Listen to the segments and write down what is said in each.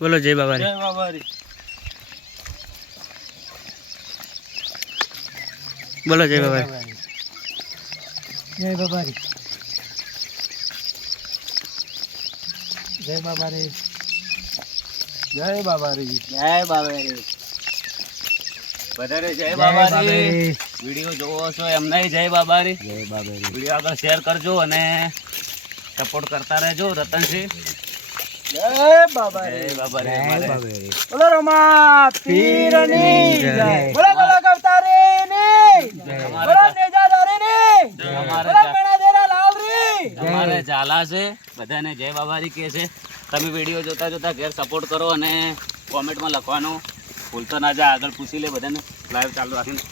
બોલો જય બાબારી. જય બાબારી. બોલો જય બાબારી. જય બાબારી. જય બાબારી. જય બાબારી. જય બાબારી. બધાને જય બાબારી. વિડીયો જોવો છો એમને જય બાબારી. જય બાબારી. વિડીયો આગળ શેર કરજો અને સપોર્ટ કરતા રહેજો. રતનસિંહ જય બાબારી. જય બાબારી. બોલો રમા પીરની જય. બોલો બોલો કવતારીની જય. બોલો નેજાદારીની જય. બોલો મેણાદેરા લાલરી જય. અમારે ઝાલા છે બધાને જય બાબારી કહે છે. તમે વિડીયો જોતા જોતા ઘેર સપોર્ટ કરો અને કોમેન્ટમાં લખવાનું ભૂલતો ના જા. આગળ પૂછી લે બધાને લાઈવ ચાલુ રાખીને.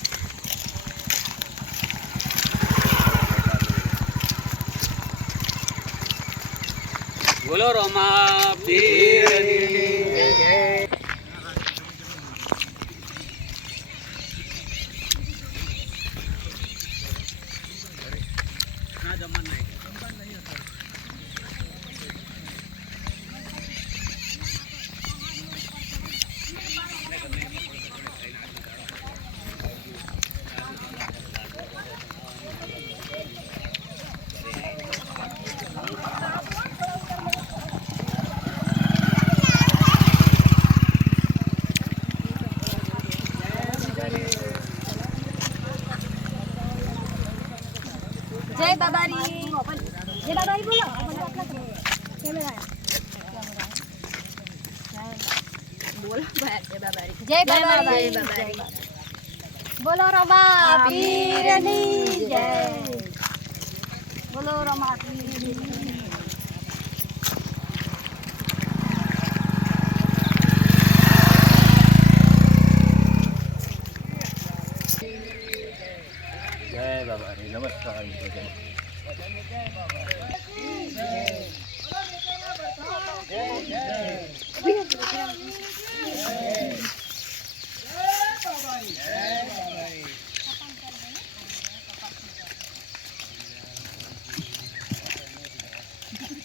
બોલો રમા પીરની જય. જય બાબારી. જય બાબારી બોલો. કેમેરા બોલો. જય બાબારી. જય બાબારી. બોલો રમા પીરની જય. બોલો રમા પીરની જય બાબારી. નમસ્કાર.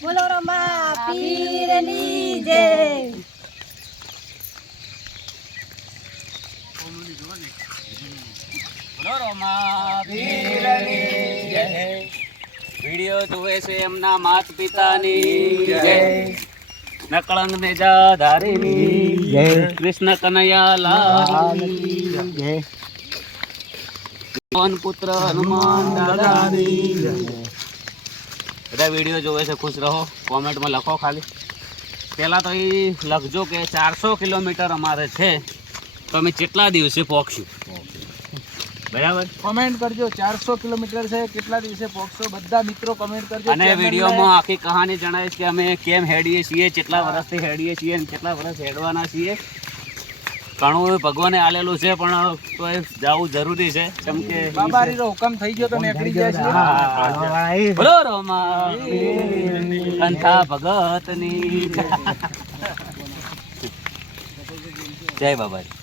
બોલો રમા પીરની જય. બોલો રમા પીરની જય. વિડીયો જોવે છે એમના માત પિતાની જય. નકળંગ નેજાધારીની જય. કૃષ્ણ કનૈયા લાલની જય. પવન પુત્ર હનુમાન દાદાની જય. બધા વિડીયો જોવે છે ખુશ રહો. કોમેન્ટમાં લખો ખાલી. પહેલાં તો એ લખજો કે 400 કિલોમીટર અમારે છે તો અમે કેટલા દિવસે પહોંચશું. બરાબર. કમેન્ટ કરજો 400 કિલોમીટર છે કેટલા દિવસે પહોંચશો. બધા મિત્રો કમેન્ટ કરજો. અને વિડીયોમાં આખી કહાની જણાવીશ કે અમે કેમ હેડીએ છીએ, કેટલા વર્ષથી હેડીએ છીએ અને કેટલા વર્ષ હેડવાના છીએ. ઘણું ભગવાને આલેલું છે પણ તો જવું જરૂરી છે કેમ કે બાબારીનો હુકમ થઈ ગયો તો નીકળી જાય છે. બોલો રમા કંથા ભગતની જય બાબારી.